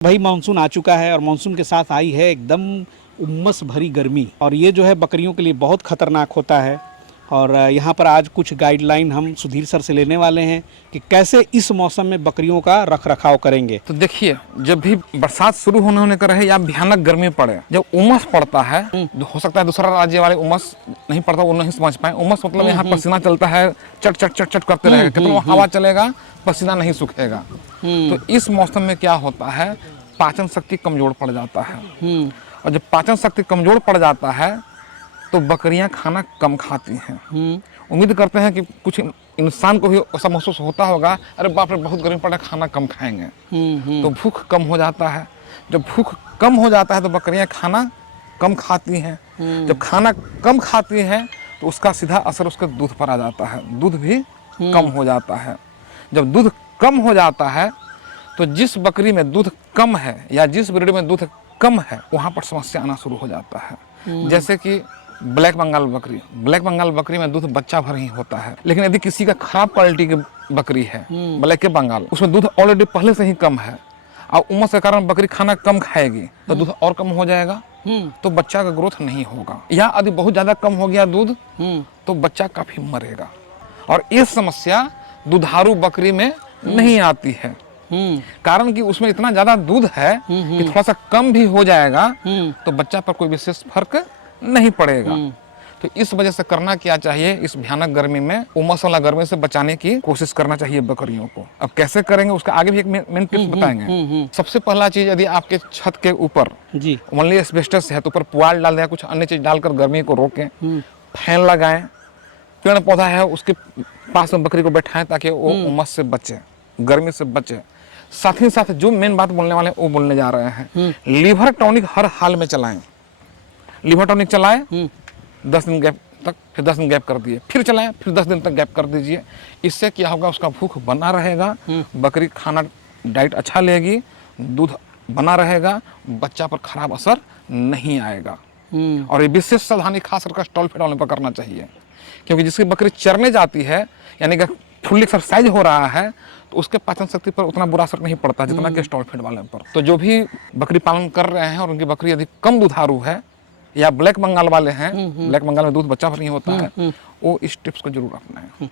भाई मानसून आ चुका है और मानसून के साथ आई है एकदम उम्मस भरी गर्मी और ये जो है बकरियों के लिए बहुत खतरनाक होता है। और यहाँ पर आज कुछ गाइडलाइन हम सुधीर सर से लेने वाले हैं कि कैसे इस मौसम में बकरियों का रख रखाव करेंगे। तो देखिए, जब भी बरसात शुरू होने का रहे या भयानक गर्मी पड़े, जब उमस पड़ता है, जो हो सकता है दूसरा राज्य वाले उमस नहीं पड़ता, वो नहीं समझ पाए। उमस मतलब यहाँ पसीना चलता है, चट चट चट चट करते रहेगा, कितना हवा चलेगा, पसीना नहीं सूखेगा। तो इस मौसम में क्या होता है, पाचन शक्ति कमजोर पड़ जाता है। और जब पाचन शक्ति कमजोर पड़ जाता है तो बकरियां खाना कम खाती हैं। उम्मीद करते हैं कि कुछ इंसान को भी ऐसा महसूस होता होगा, अरे बाप रे बहुत गर्मी पड़ रहा है, खाना कम खाएंगे। तो भूख कम हो जाता है। जब भूख कम हो जाता है तो बकरियां खाना कम खाती हैं। जब खाना कम खाती हैं तो उसका सीधा असर उसके दूध पर आ जाता है, दूध भी कम हो जाता है। जब दूध कम हो जाता है तो जिस बकरी में दूध कम है या जिस ब्रीड में दूध कम है वहाँ पर समस्या आना शुरू हो जाता है। जैसे कि ब्लैक बंगाल बकरी में दूध बच्चा भर ही होता है। लेकिन यदि किसी का खराब क्वालिटी की बकरी है, ब्लैक बंगाल, उसमें दूध ऑलरेडी पहले से ही कम है और उमस के कारण बकरी खाना कम खाएगी तो दूध और कम हो जाएगा, तो बच्चा का ग्रोथ नहीं होगा। या यदि बहुत ज्यादा कम हो गया दूध तो बच्चा काफी मरेगा। और ये समस्या दुधारू बकरी में नहीं आती है, कारण कि उसमें इतना ज्यादा दूध है कि थोड़ा सा कम भी हो जाएगा तो बच्चा पर कोई विशेष फर्क नहीं पड़ेगा। तो इस वजह से करना क्या चाहिए, इस भयानक गर्मी में उमस वाला गर्मी से बचाने की कोशिश करना चाहिए बकरियों को। अब कैसे करेंगे उसका आगे भी एक मेन टिप्स बताएंगे। सबसे पहला चीज, यदि आपके छत के ऊपर जी ओनली एस्बेस्टस है तो ऊपर पुआल डाल दें, कुछ अन्य चीज डालकर गर्मी को रोकें। फैन लगाएं, पेड़ पौधा है उसके पास में बकरी को बैठाएं ताकि वो उमस से बचे, गर्मी से बचे। साथ ही साथ जो मेन बात बोलने वाले वो बोलने जा रहे हैं, लीवर टॉनिक हर हाल में चलाएं। लीवर टॉनिक चलाएं 10 दिन गैप तक, फिर 10 दिन गैप कर दिए, फिर चलाएं, फिर 10 दिन तक गैप कर दीजिए। इससे क्या होगा, उसका भूख बना रहेगा, बकरी खाना डाइट अच्छा लेगी, दूध बना रहेगा, बच्चा पर खराब असर नहीं आएगा। और ये विशेष सावधानी खास करके स्टॉल फीड वाले पर करना चाहिए, क्योंकि जिसकी बकरी चरने जाती है यानी कि फुल एक्सरसाइज हो रहा है तो उसके पाचन शक्ति पर उतना बुरा असर नहीं पड़ता जितना कि स्टॉल फीड वाले पर। तो जो भी बकरी पालन कर रहे हैं और उनकी बकरी यदि कम दुधारू है या ब्लैक बंगाल वाले हैं, ब्लैक बंगाल में दूध बच्चा भर नहीं होता है, वो इस टिप्स को जरूर अपनाएं।